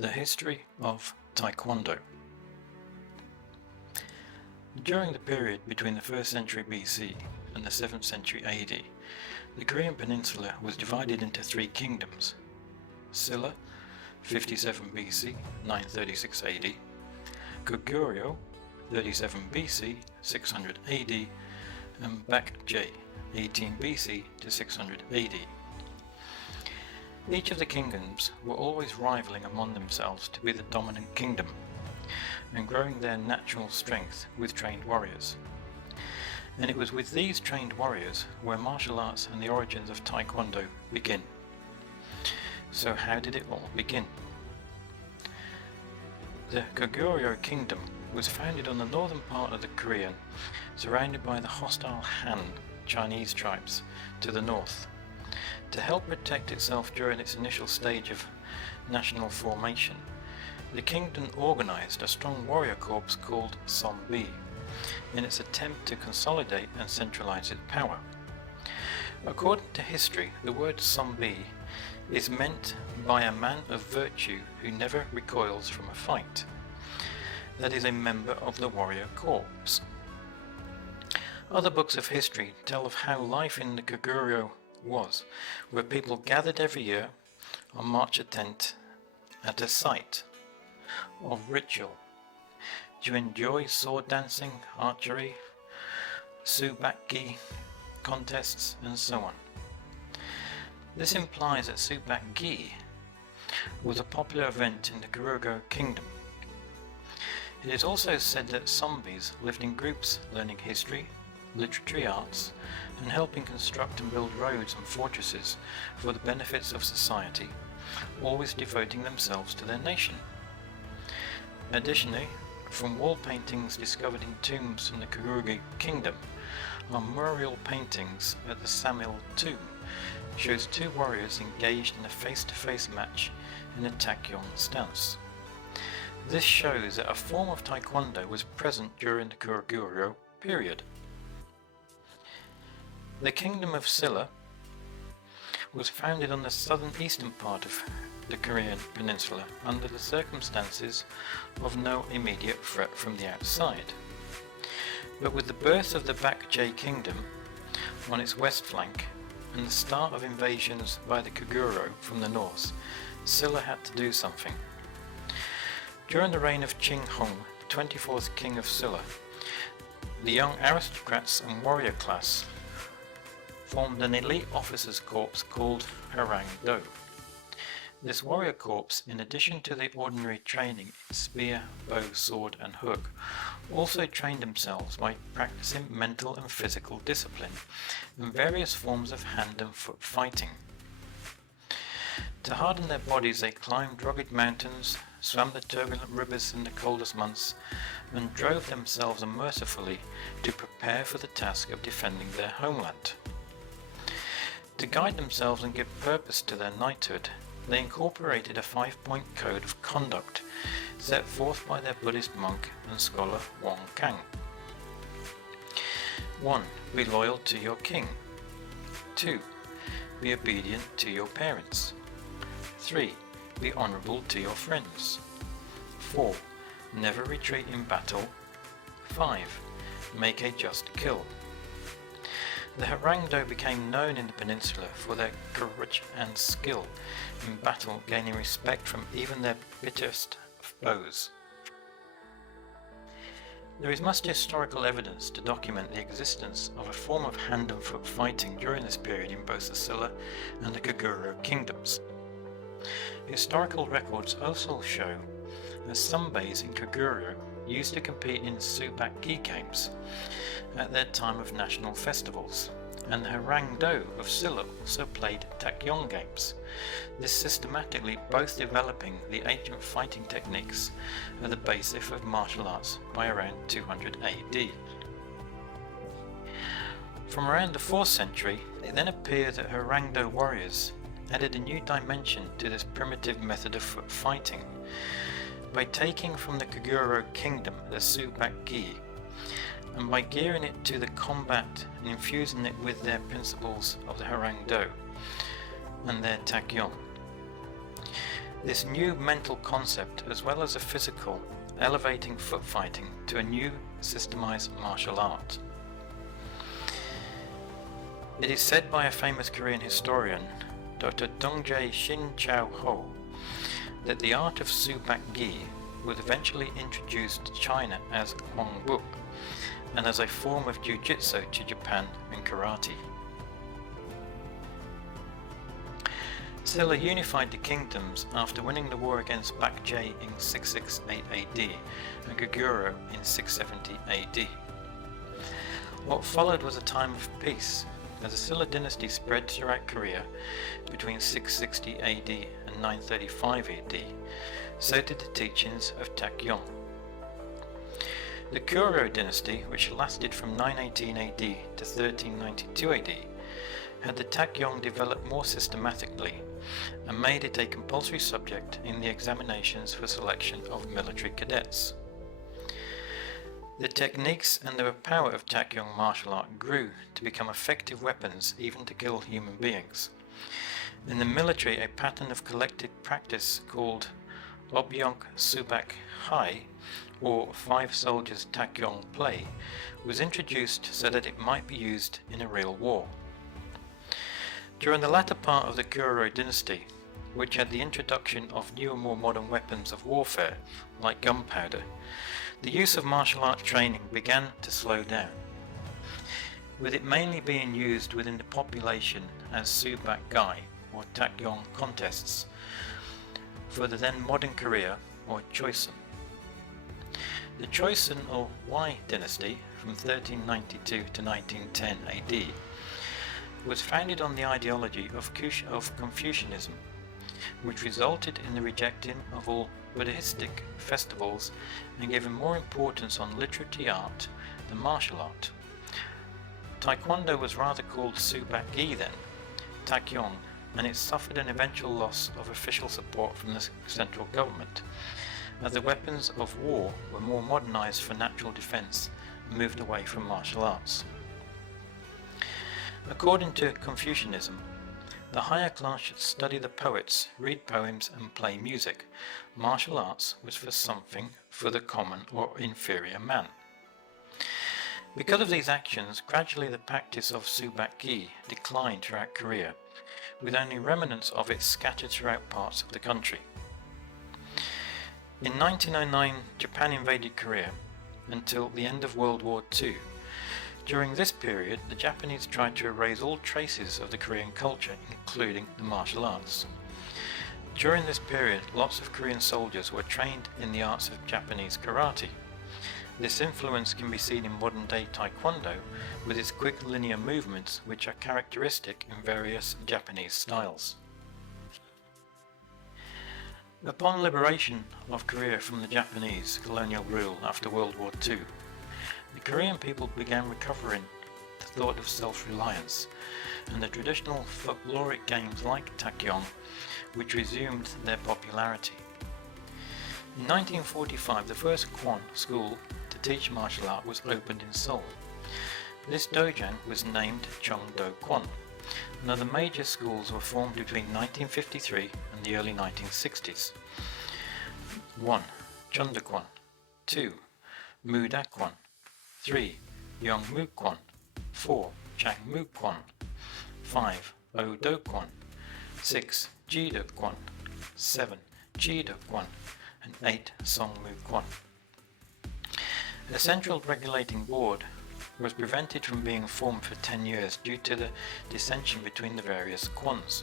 The History of Taekwondo. During the period between the 1st century BC and the 7th century AD, the Korean peninsula was divided into three kingdoms: Silla, 57 BC, 936 AD, Koguryo, 37 BC, 600 AD, and Baek Je, 18 BC to 600 AD. Each of the kingdoms were always rivaling among themselves to be the dominant kingdom, and growing their natural strength with trained warriors. And it was with these trained warriors where martial arts and the origins of Taekwondo begin. So how did it all begin? The Koguryo Kingdom was founded on the northern part of the Korean, surrounded by the hostile Han Chinese tribes to the north. To help protect itself during its initial stage of national formation, the kingdom organized a strong warrior corps called Sonbae in its attempt to consolidate and centralize its power. According to history, the word Sonbae is meant by a man of virtue who never recoils from a fight, that is, a member of the warrior corps. Other books of history tell of how life in the Koguryo was, where people gathered every year on March 10th at a site of ritual to enjoy sword dancing, archery, subak-gi contests, and so on. This implies that subak-gi was a popular event in the Koguryo Kingdom. It is also said that Sonbaes lived in groups, learning history, literary arts, and helping construct and build roads and fortresses for the benefits of society, always devoting themselves to their nation. Additionally, from wall paintings discovered in tombs in the Koguryo Kingdom, a mural paintings at the Samil tomb shows two warriors engaged in a face-to-face match in a Taekwondo stance. This shows that a form of Taekwondo was present during the Koguryo period. The Kingdom of Silla was founded on the southern-eastern part of the Korean peninsula under the circumstances of no immediate threat from the outside. But with the birth of the Baek Je Kingdom on its west flank and the start of invasions by the Koguryo from the north, Silla had to do something. During the reign of Ching Hong, the 24th king of Silla, the young aristocrats and warrior class formed an elite officers' corps called Hwa Rangdo. This warrior corps, in addition to the ordinary training in spear, bow, sword and hook, also trained themselves by practicing mental and physical discipline and various forms of hand and foot fighting. To harden their bodies, they climbed rugged mountains, swam the turbulent rivers in the coldest months, and drove themselves unmercifully to prepare for the task of defending their homeland. To guide themselves and give purpose to their knighthood, they incorporated a 5-point code of conduct set forth by their Buddhist monk and scholar Wong Kang. 1. Be loyal to your king. 2. Be obedient to your parents. 3. Be honorable to your friends. 4. Never retreat in battle. 5. Make a just kill. The Hwa Rangdo became known in the peninsula for their courage and skill in battle, gaining respect from even their bitterest foes. There is much historical evidence to document the existence of a form of hand and foot fighting during this period in both the Silla and the Koguryo kingdoms. Historical records also show that Sonbaes in Koguryo used to compete in subak-gi games at their time of national festivals, and the Hwa Rangdo of Silla also played Taekwondo games, this systematically both developing the ancient fighting techniques at the basis of martial arts by around 200 AD. From around the 4th century, it then appeared that Hwa Rangdo warriors added a new dimension to this primitive method of foot fighting by taking from the Koguryo Kingdom the subak-gi and by gearing it to the combat and infusing it with their principles of the Hwa Rangdo and their Taekwondo. This new mental concept, as well as a physical, elevating foot fighting to a new systemized martial art. It is said by a famous Korean historian, Dr. Dongjae Shin Chao Ho, that the art of Subak Gi was eventually introduced to China as Hwangbook and as a form of jiu-jitsu to Japan and karate. Silla unified the kingdoms after winning the war against Baek Je in 668 AD and Koguryo in 670 AD. What followed was a time of peace, as the Silla dynasty spread throughout Korea between 660 AD and 935 AD, so did the teachings of Taekwondo. The Koryo Dynasty, which lasted from 918 AD to 1392 AD, had the Taekwondo developed more systematically and made it a compulsory subject in the examinations for selection of military cadets. The techniques and the power of Taekwondo martial art grew to become effective weapons even to kill human beings. In the military, a pattern of collective practice called Obyong Subak Hai, or 5 soldiers Taekwondo play, was introduced so that it might be used in a real war. During the latter part of the Koryo dynasty, which had the introduction of new and more modern weapons of warfare, like gunpowder, the use of martial art training began to slow down, with it mainly being used within the population as Subak Gai, or Taekwondo contests, for the then modern Korea, or Chosun. The Chosun or Hwa dynasty, from 1392 to 1910 AD, was founded on the ideology of Confucianism, which resulted in the rejecting of all Buddhistic festivals and giving more importance on literary art than martial art. Taekwondo was rather called Subak Gi then, Taekwondo, and it suffered an eventual loss of official support from the central government, as the weapons of war were more modernized for natural defense and moved away from martial arts. According to Confucianism, the higher class should study the poets, read poems and play music. Martial arts was for something for the common or inferior man. Because of these actions, gradually the practice of Subak Gi declined throughout Korea, with only remnants of it scattered throughout parts of the country. In 1909, Japan invaded Korea until the end of World War II. During this period, the Japanese tried to erase all traces of the Korean culture, including the martial arts. During this period, lots of Korean soldiers were trained in the arts of Japanese karate. This influence can be seen in modern-day Taekwondo, with its quick linear movements which are characteristic in various Japanese styles. Upon liberation of Korea from the Japanese colonial rule after World War II, the Korean people began recovering the thought of self-reliance, and the traditional folkloric games like Taekwondo, which resumed their popularity. In 1945, the first Kwon school to teach martial art was opened in Seoul. This dojo was named Cheongdo Kwon. and other major schools were formed between 1953 and the early 1960s. 1. Chundakwon. 2. Mudakwon. 3. Yongmukwon. 4. Changmukwon. 5. Odokwon. 6. Jidokwon. 7. Jidokwon. And 8. Songmukwon. The Central Regulating Board was prevented from being formed for 10 years due to the dissension between the various Kwons.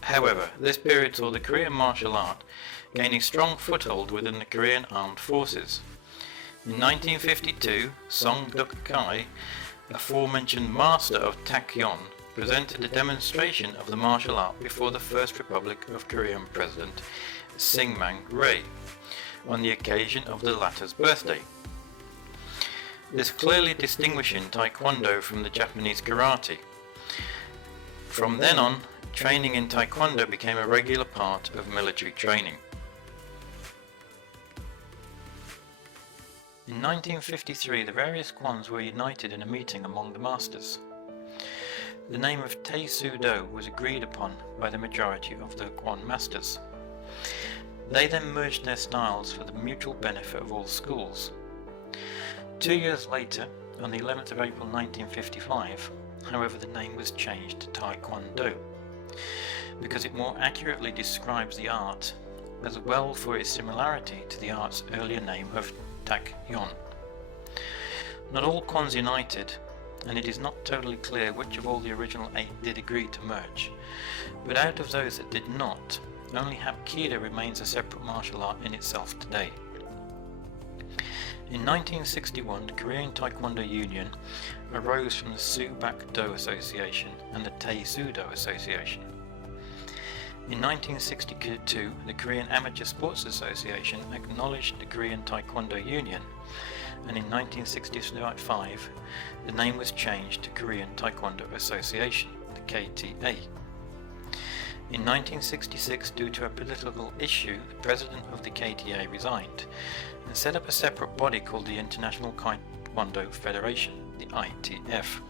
However, this period saw the Korean martial art gaining strong foothold within the Korean armed forces. In 1952, Song Duk-kai, aforementioned master of Taekwondo, presented a demonstration of the martial art before the First Republic of Korean President Syngman Rhee on the occasion of the latter's birthday. This clearly distinguishing Taekwondo from the Japanese karate. From then on, training in Taekwondo became a regular part of military training. In 1953, the various Kwons were united in a meeting among the masters. The name of Taekwondo was agreed upon by the majority of the Kwon masters. They then merged their styles for the mutual benefit of all schools. 2 years later, on the 11th of April 1955, however, the name was changed to Taekwondo, because it more accurately describes the art, as well for its similarity to the art's earlier name of Taekyon. Not all Kwons united, and it is not totally clear which of all the original 8 did agree to merge, but out of those that did not, only Hapkido remains a separate martial art in itself today. In 1961, the Korean Taekwondo Union arose from the Subak-do Association and the Tae-Sudo Association. In 1962, the Korean Amateur Sports Association acknowledged the Korean Taekwondo Union, and in 1965, the name was changed to Korean Taekwondo Association, the KTA. In 1966, due to a political issue, the president of the KTA resigned and set up a separate body called the International Taekwondo Federation, the ITF.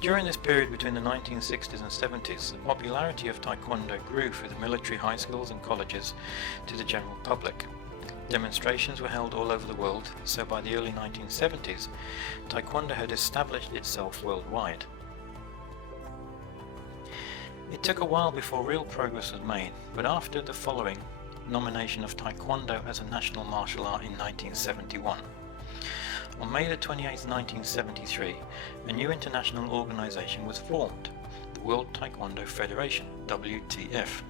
During this period between the 1960s and 70s, the popularity of Taekwondo grew through the military high schools and colleges to the general public. Demonstrations were held all over the world, so by the early 1970s, Taekwondo had established itself worldwide. It took a while before real progress was made, but after the following nomination of Taekwondo as a national martial art in 1971. On May 28, 1973, a new international organization was formed, the World Taekwondo Federation, WTF,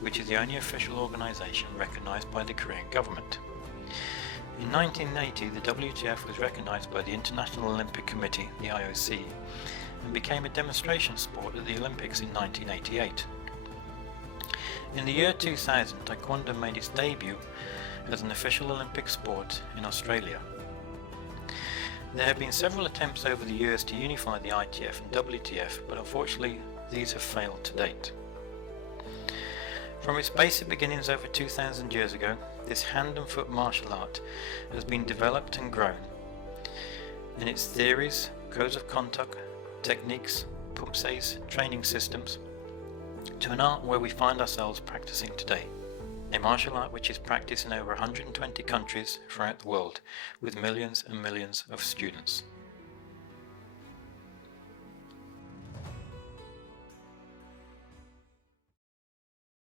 which is the only official organization recognized by the Korean government. In 1980, the WTF was recognized by the International Olympic Committee, the IOC, and became a demonstration sport at the Olympics in 1988. In the year 2000, Taekwondo made its debut as an official Olympic sport in Australia. There have been several attempts over the years to unify the ITF and WTF, but unfortunately these have failed to date. From its basic beginnings over 2,000 years ago, this hand and foot martial art has been developed and grown in its theories, codes of conduct, techniques, pumses, training systems, to an art where we find ourselves practicing today. A martial art which is practiced in over 120 countries throughout the world, with millions and millions of students.